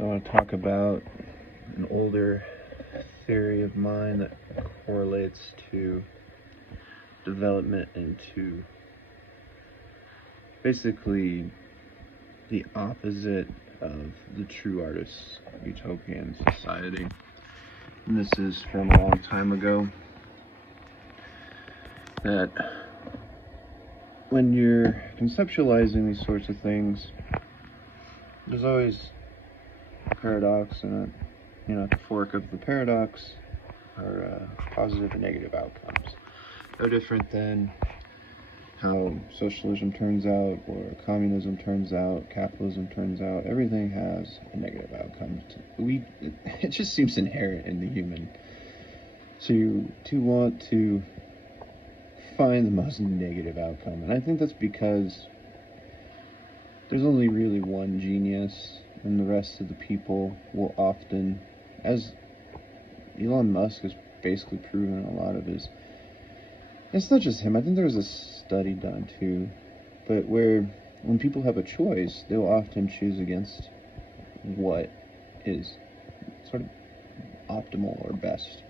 So I want to talk about an older theory of mine that correlates to development into basically the opposite of the true artist's utopian society. And this is from a long time ago, that when you're conceptualizing these sorts of things, there's always a paradox and at the fork of the paradox are positive and negative outcomes. No different than how socialism turns out, or communism turns out, capitalism turns out. Everything has a negative outcome. It just seems inherent in the human to want to find the most negative outcome. And I think that's because there's only really one genius, and the rest of the people will often, as Elon Musk has basically proven a lot of his, it's not just him, I think there was a study done too, but where when people have a choice, they'll often choose against what is sort of optimal or best,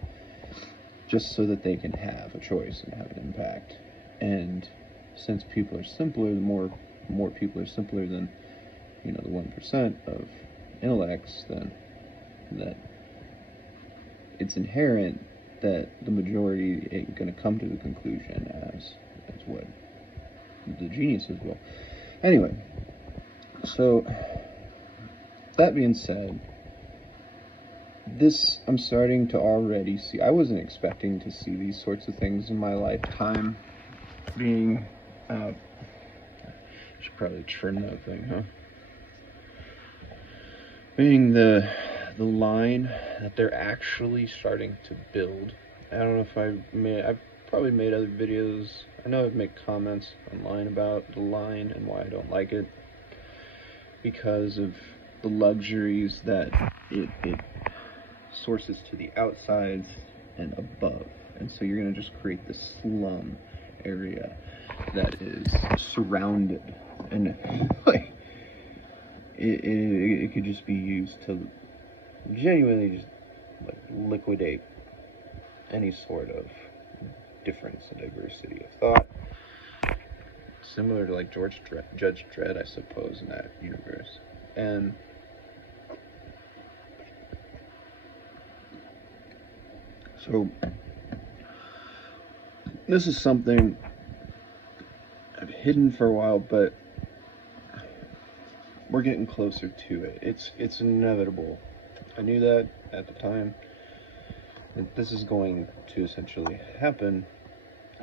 just so that they can have a choice and have an impact. And since people are simpler, the more people are simpler than, the 1% of intellects, then that it's inherent that the majority ain't going to come to the conclusion as what the geniuses will. Anyway, so that being said, I'm starting to already see, I wasn't expecting to see these sorts of things in my lifetime being, I should probably trim that thing, huh? Being the line that they're actually starting to build. I don't know if I've probably made other videos. I know I've made comments online about the line and why I don't like it, because of the luxuries that it sources to the outsides and above. And so you're going to just create this slum area that is surrounded, and like it could just be used to genuinely just like liquidate any sort of difference and diversity of thought, similar to like Judge Dredd, I suppose, in that universe. And so this is something I've hidden for a while, but we're getting closer to it. It's inevitable. I knew that at the time, that this is going to essentially happen,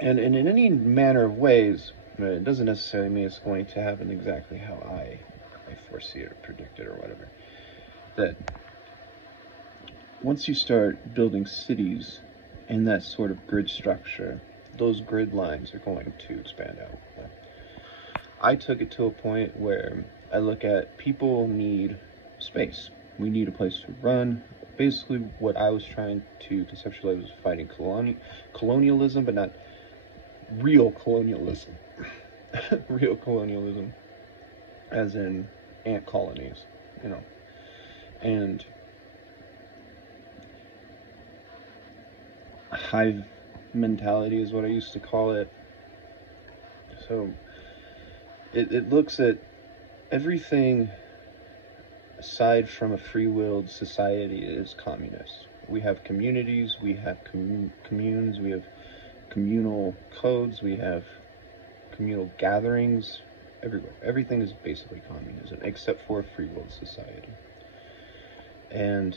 and in any manner of ways. It doesn't necessarily mean it's going to happen exactly how I foresee it or predict it or whatever. That once you start building cities in that sort of grid structure, those grid lines are going to expand out. I took it to a point where I look at people need space. We need a place to run. Basically, what I was trying to conceptualize was fighting colonialism, but not real colonialism. Real colonialism, as in ant colonies, and hive mentality is what I used to call it. So it looks at everything aside from a free-willed society is communist. We have communities, we have communes, we have communal codes, we have communal gatherings everywhere. Everything is basically communism, except for a free-willed society. And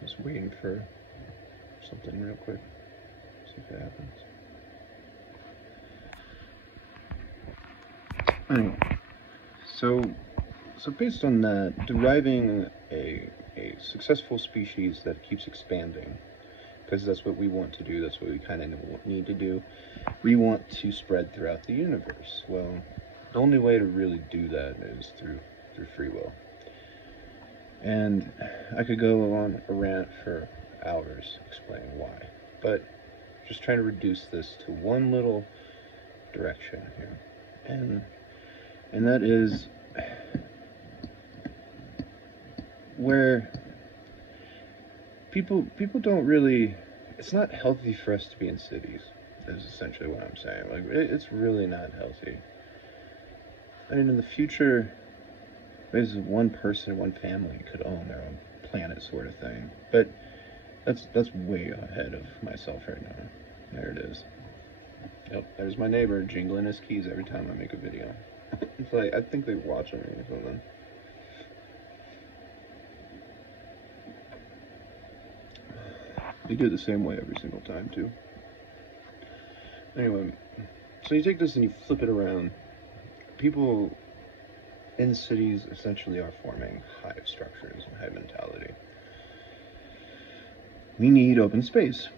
just waiting for something real quick. See if it happens. Anyway, so based on that, deriving a successful species that keeps expanding, because that's what we want to do, that's what we kind of need to do. We want to spread throughout the universe. Well, the only way to really do that is through free will. And I could go on a rant for hours explaining why, but just trying to reduce this to one little direction here. and that is where people don't really. It's not healthy for us to be in cities. Is essentially what I'm saying. Like it's really not healthy. I mean, in the future, there's one person, one family could own their own planet, sort of thing. But that's way ahead of myself right now. There it is. Yep, there's my neighbor jingling his keys every time I make a video. It's like, I think they're watching me or something. They do it the same way every single time, too. Anyway, so you take this and you flip it around. People in cities essentially are forming hive structures and hive mentality. We need open space.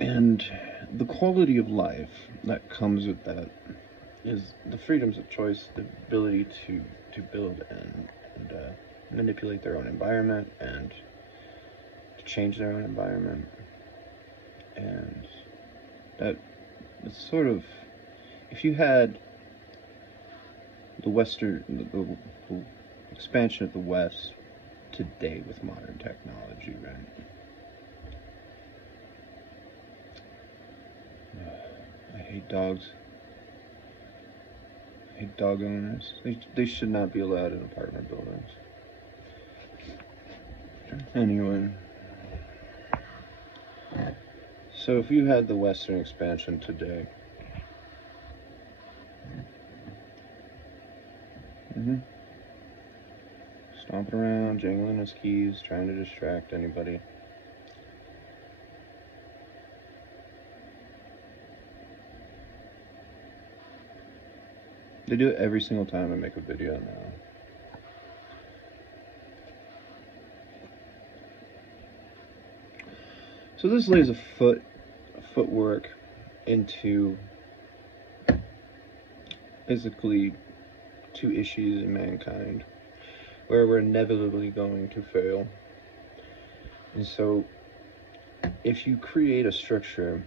And the quality of life that comes with that is the freedoms of choice, the ability to build and manipulate their own environment and to change their own environment. And that it's sort of, if you had the expansion of the West today with modern technology, right? I hate dogs. I hate dog owners. They should not be allowed in apartment buildings. Anyway. So if you had the Western expansion today, stomping around, jangling his keys, trying to distract anybody. They do it every single time I make a video now. So this lays a footwork into basically two issues in mankind where we're inevitably going to fail. And so if you create a structure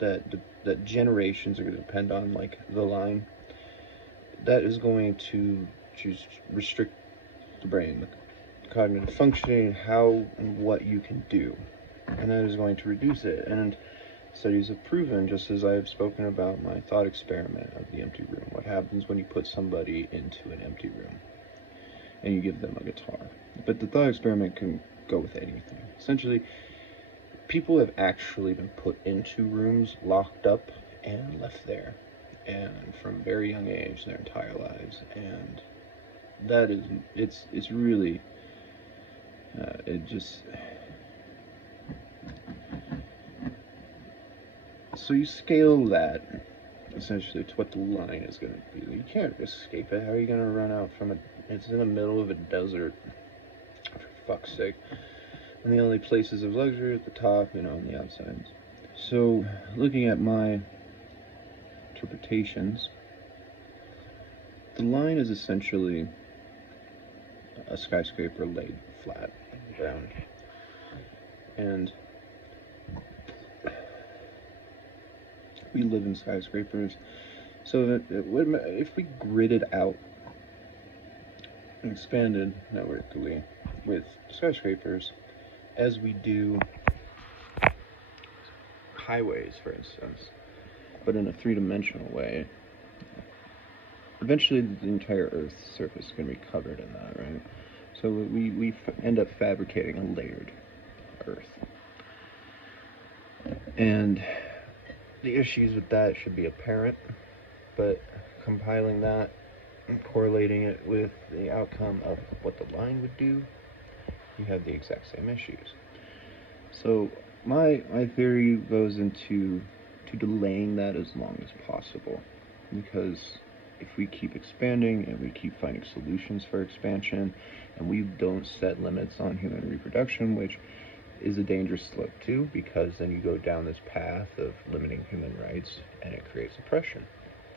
that generations are going to depend on, like the line, that is going to just restrict the brain, the cognitive functioning, how and what you can do. And that is going to reduce it. And studies have proven, just as I have spoken about my thought experiment of the empty room, what happens when you put somebody into an empty room and you give them a guitar. But the thought experiment can go with anything. Essentially, people have actually been put into rooms, locked up, and left there. And from a very young age, their entire lives. And that is, it's really, it just... So you scale that, essentially, to what the line is going to be. You can't escape it. How are you going to run out from it? It's in the middle of a desert, for fuck's sake. And the only places of luxury at the top, on the outsides. So, looking at my interpretations, the line is essentially a skyscraper laid flat on the ground. And we live in skyscrapers, so if we gridded out and expanded networkally with skyscrapers, as we do highways, for instance, but in a three-dimensional way, eventually the entire Earth's surface is going to be covered in that, right? So we end up fabricating a layered Earth. And the issues with that should be apparent, but compiling that and correlating it with the outcome of what the line would do, you have the exact same issues. So my theory goes into delaying that as long as possible, because if we keep expanding and we keep finding solutions for expansion and we don't set limits on human reproduction, which is a dangerous slope too, because then you go down this path of limiting human rights and it creates oppression.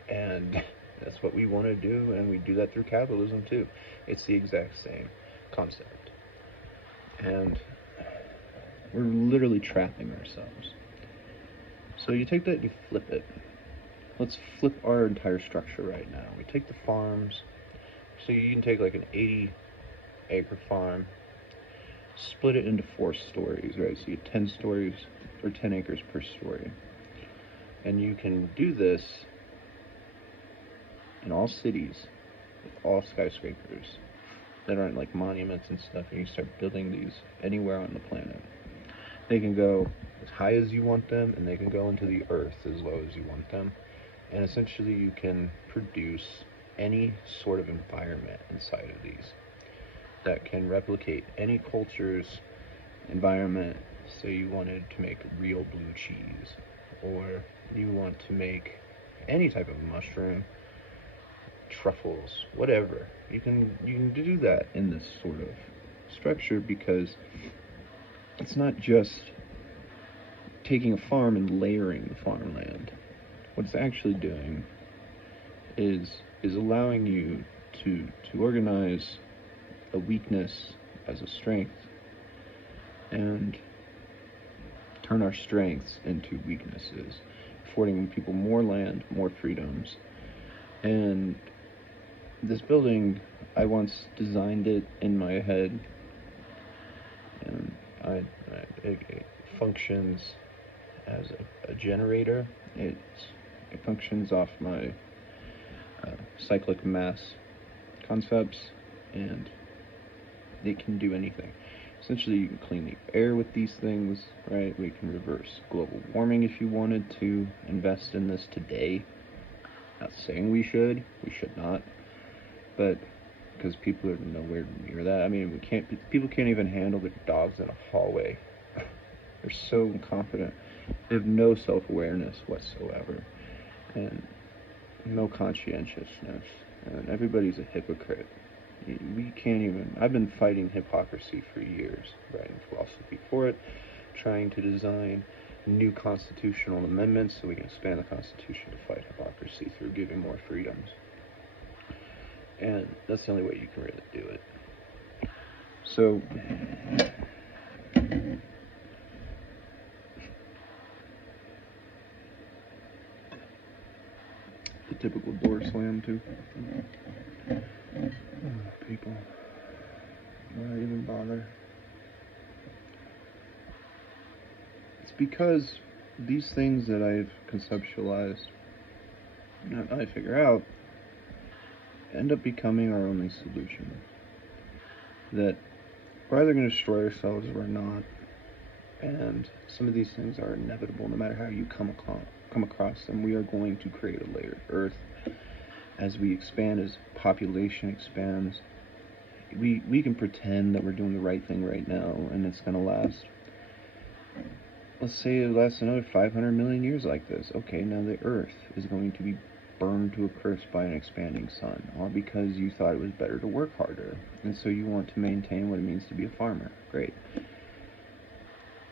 And that's what we want to do, and we do that through capitalism too. It's the exact same concept. And we're literally trapping ourselves. So you take that, you flip it. let's flip our entire structure right now. We take the farms, so you can take like an 80-acre farm, split it into 4 stories, right? So you have 10 stories or 10 acres per story. And you can do this in all cities with all skyscrapers that aren't like monuments and stuff, and you start building these anywhere on the planet. They can go as high as you want them, and they can go into the earth as low as you want them. And essentially you can produce any sort of environment inside of these that can replicate any culture's environment. Say you wanted to make real blue cheese, or you want to make any type of mushroom, truffles, whatever. You can do that in this sort of structure, because it's not just taking a farm and layering the farmland. What it's actually doing is allowing you to organize a weakness as a strength, and turn our strengths into weaknesses, affording people more land, more freedoms. And this building, I once designed it in my head, and it functions as a generator. It functions off my cyclic mass concepts, and they can do anything. Essentially, you can clean the air with these things, right? We can reverse global warming if you wanted to invest in this today. Not saying we should not, but because people are nowhere near that. I mean, people can't even handle their dogs in a hallway. They're so incompetent. They have no self-awareness whatsoever, and no conscientiousness, and everybody's a hypocrite. We can't even. I've been fighting hypocrisy for years, writing philosophy for it, trying to design new constitutional amendments so we can expand the Constitution to fight hypocrisy through giving more freedoms. And that's the only way you can really do it. So, the typical door slam too. People, why even bother? It's because these things that I've conceptualized, and I figure out, end up becoming our only solution. That we're either going to destroy ourselves or we're not, and some of these things are inevitable. No matter how you come across them, we are going to create a layered Earth. As we expand, as population expands, we can pretend that we're doing the right thing right now, and it's going to last. Let's say it lasts another 500 million years like this. Okay, now the Earth is going to be burned to a crisp by an expanding sun, all because you thought it was better to work harder, and so you want to maintain what it means to be a farmer. Great.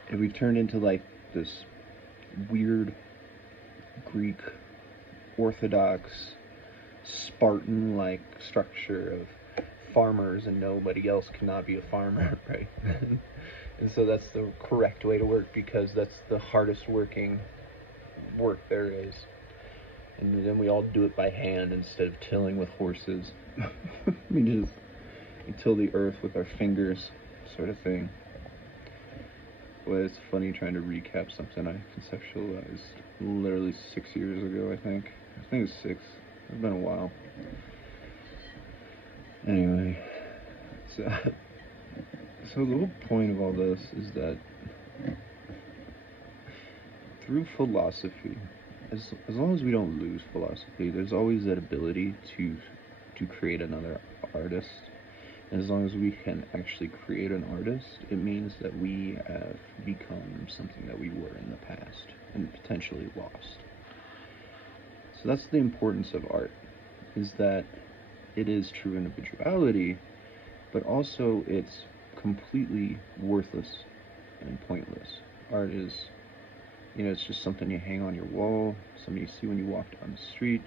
If we've turned into like this weird Greek Orthodox Spartan-like structure of farmers, and nobody else cannot be a farmer, right? And so that's the correct way to work, because that's the hardest working work there is. And then we all do it by hand instead of tilling with horses. we till the earth with our fingers, sort of thing. Well, it's funny trying to recap something I conceptualized literally 6 years ago, I think. I think it's 6. It's been a while. Anyway, so the whole point of all this is that through philosophy, as long as we don't lose philosophy, there's always that ability to create another artist. And as long as we can actually create an artist, it means that we have become something that we were in the past and potentially lost. So that's the importance of art, is that it is true individuality, but also it's completely worthless and pointless. Art is, it's just something you hang on your wall, something you see when you walk down the street.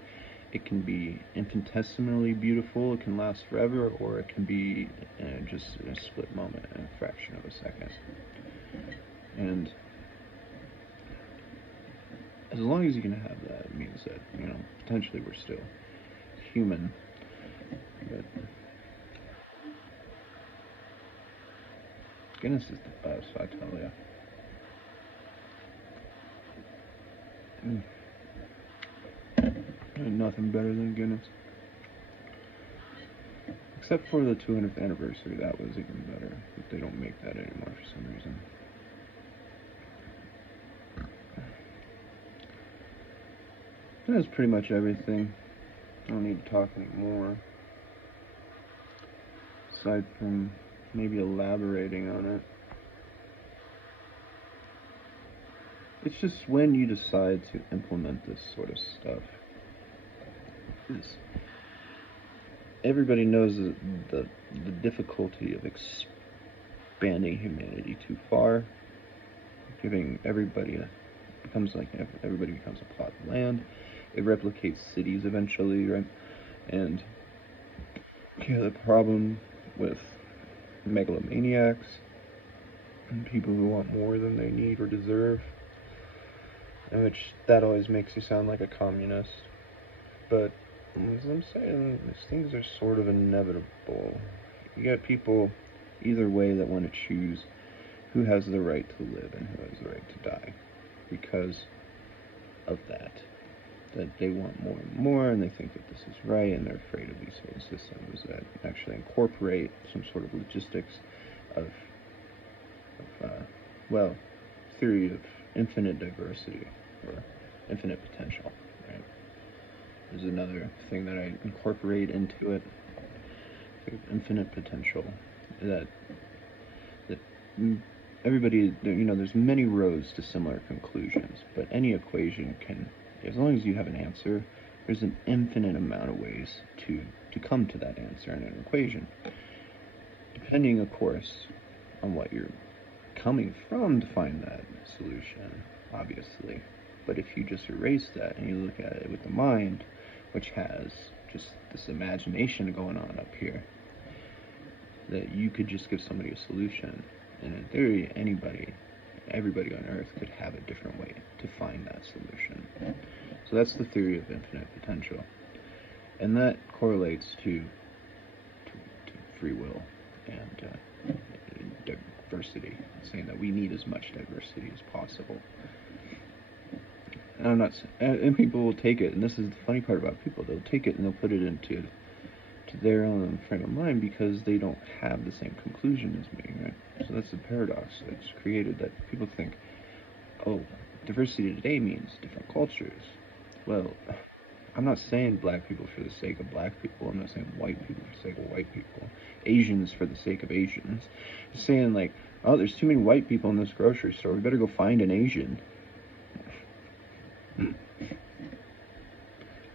It can be infinitesimally beautiful, it can last forever, or it can be just in a split moment, in a fraction of a second. And As long as you can have that, it means that, you know, potentially we're still human. But Guinness is the best, I tell ya. Ain't nothing better than Guinness. Except for the 200th anniversary, that was even better. But they don't make that anymore for some reason. That's pretty much everything. I don't need to talk anymore. Aside from maybe elaborating on it. It's just when you decide to implement this sort of stuff. Everybody knows the difficulty of expanding humanity too far, giving everybody everybody becomes a plot of land. It replicates cities eventually, right? And the problem with megalomaniacs and people who want more than they need or deserve, in which that always makes you sound like a communist. But as I'm saying, these things are sort of inevitable. You get people either way that want to choose who has the right to live and who has the right to die because of that they want more and more, and they think that this is right, and they're afraid of these sort of systems that actually incorporate some sort of logistics of theory of infinite diversity or infinite potential, right? There's another thing that I incorporate into it, infinite potential, that everybody, you know, there's many roads to similar conclusions, but any equation can, as long as you have an answer, there's an infinite amount of ways to come to that answer in an equation. Depending, of course, on what you're coming from to find that solution, obviously. But if you just erase that and you look at it with the mind, which has just this imagination going on up here, that you could just give somebody a solution, and in theory, everybody on Earth could have a different way to find that solution. So that's the theory of infinite potential, and that correlates to free will and diversity, saying that we need as much diversity as possible. And I'm not, and people will take it, and this is the funny part about people, they'll take it and they'll put it into their own frame of mind because they don't have the same conclusion as me, right? So that's the paradox that's created, that people think, oh, diversity today means different cultures. Well, I'm not saying black people for the sake of black people. I'm not saying white people for the sake of white people. Asians for the sake of Asians. I'm saying, like, oh, there's too many white people in this grocery store. We better go find an Asian.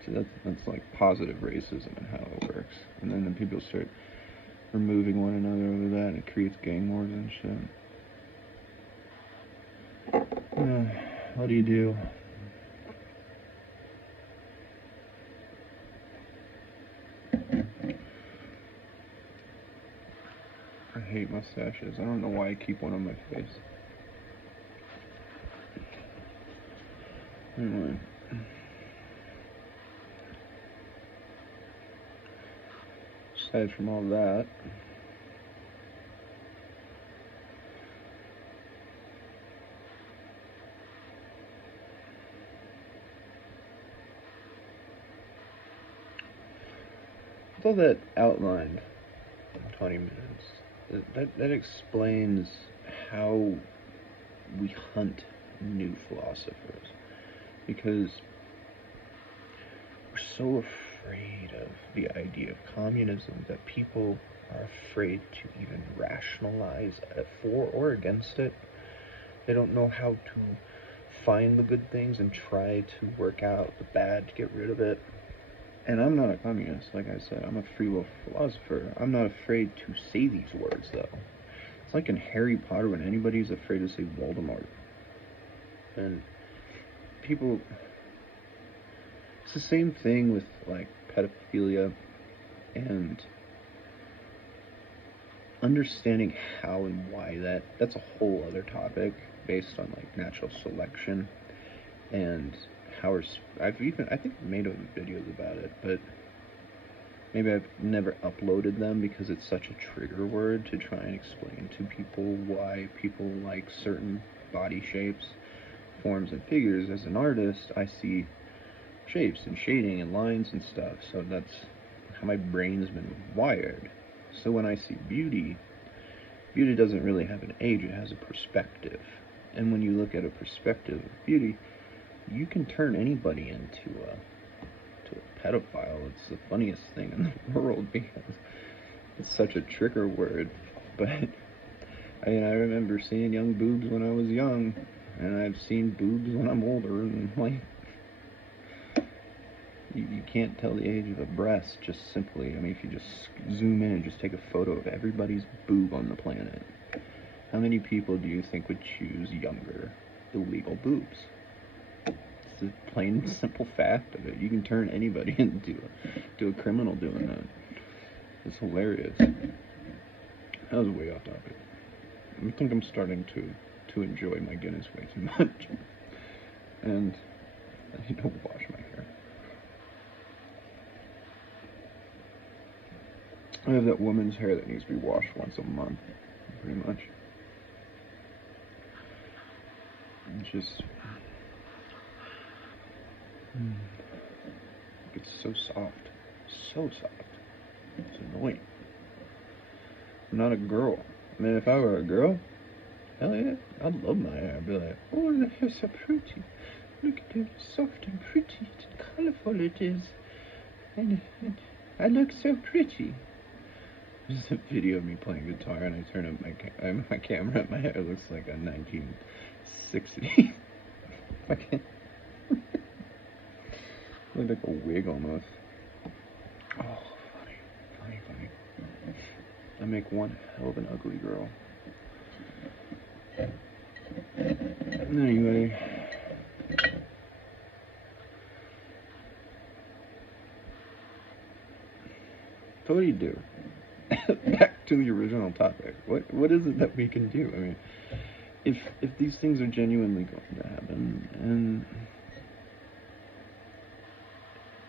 So that's like positive racism and how it works. And then people start removing one another over that, and it creates gang wars and shit. What do you do? I hate mustaches. I don't know why I keep one on my face. Anyway. Aside from all that, with all that outlined in 20 minutes, that explains how we hunt new philosophers, because we're so afraid of the idea of communism that people are afraid to even rationalize for or against it. They don't know how to find the good things and try to work out the bad to get rid of it. And I'm not a communist, like I said. I'm a free will philosopher. I'm not afraid to say these words, though. It's like in Harry Potter when anybody's afraid to say Voldemort. And people... It's the same thing with, like, pedophilia and understanding how and why that's a whole other topic based on, like, natural selection and how I think I've made videos about it, but maybe I've never uploaded them because it's such a trigger word to try and explain to people why people like certain body shapes, forms, and figures. As an artist, I see shapes and shading and lines and stuff, so that's how my brain's been wired. So when I see beauty doesn't really have an age, it has a perspective. And when you look at a perspective of beauty, you can turn anybody into a pedophile. It's the funniest thing in the world because it's such a trigger word. But I remember seeing young boobs when I was young, and I've seen boobs when I'm older, and like, you can't tell the age of a breast just simply. I mean, if you just zoom in and just take a photo of everybody's boob on the planet, how many people do you think would choose younger, illegal boobs? It's the plain simple fact of it. You can turn anybody into a criminal doing that. It's hilarious. That was way off topic. I think I'm starting to enjoy my Guinness way too much. And I need to wash my hair. I have that woman's hair that needs to be washed once a month, pretty much. It's just, it's so soft, It's annoying. I'm not a girl. I mean, if I were a girl, hell yeah, I'd love my hair. I'd be like, oh, the hair's so pretty. Look at how soft and pretty and colorful it is. And I look so pretty. There's a video of me playing guitar, and I turn up my camera, and my hair looks like a 1960s. Fucking look like a wig almost. Oh, funny. I make one hell of an ugly girl. Anyway. So what do you do? Back to the original topic. What is it that we can do? I mean, if these things are genuinely going to happen,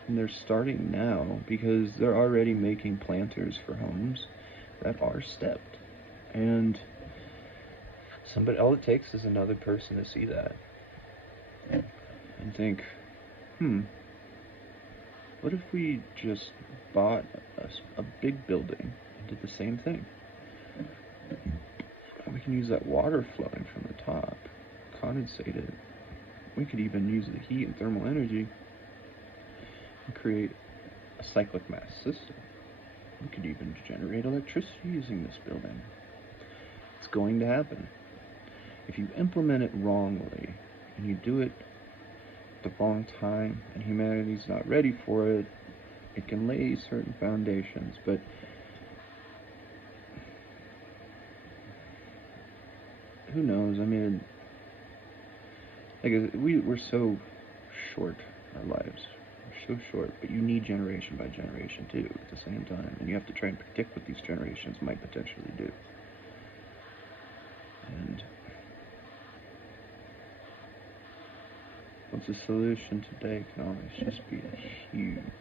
and they're starting now because they're already making planters for homes that are stepped, and all it takes is another person to see that and think, what if we just bought a big building and did the same thing? We can use that water flowing from the top, condensate it. We could even use the heat and thermal energy and create a cyclic mass system. We could even generate electricity using this building. It's going to happen. If you implement it wrongly and you do it at the wrong time and humanity's not ready for it, it can lay certain foundations, but who knows? I mean, like, we're so short, our lives. We're so short, but you need generation by generation too at the same time, and you have to try and predict what these generations might potentially do. And what's the solution today can always just be a huge